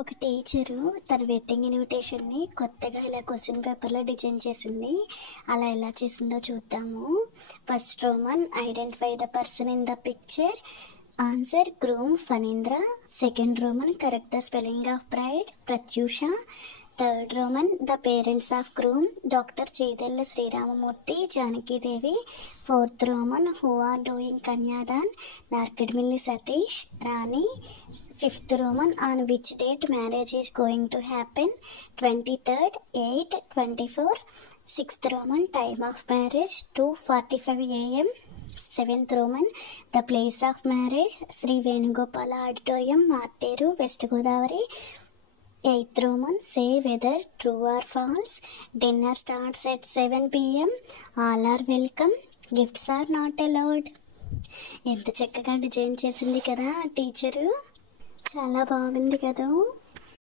ఒక టీచరు తన వెడ్డింగ్ ఇన్విటేషన్ని కొత్తగా ఇలా క్వశ్చన్ పేపర్లో డిజైన్ చేసింది. అలా ఎలా చేసిందో చూద్దాము. First roman, identify the person in the picture. Answer groom Phanindra. Second roman, correct the spelling of bride, Pratyusha. Third roman, the parents of groom, doctor Chedella Sriramamurthy, Janakidevi. Fourth roman, who are doing kanyadaan, Narkadmilli Satish, Rani. Fifth roman, on which date marriage is going to happen, 23rd, 8, 24. Sixth roman, time of marriage 2:45 AM. Seventh roman, the place of marriage, Shri Venugopala auditorium, Marteru, west Godavari. Eighth roman, say whether true or false, dinner starts at 7 PM, all are welcome, gifts are not allowed. ఎంత చక్కగా design చేసింది కదా teacher, చాలా బాగుంది కదా.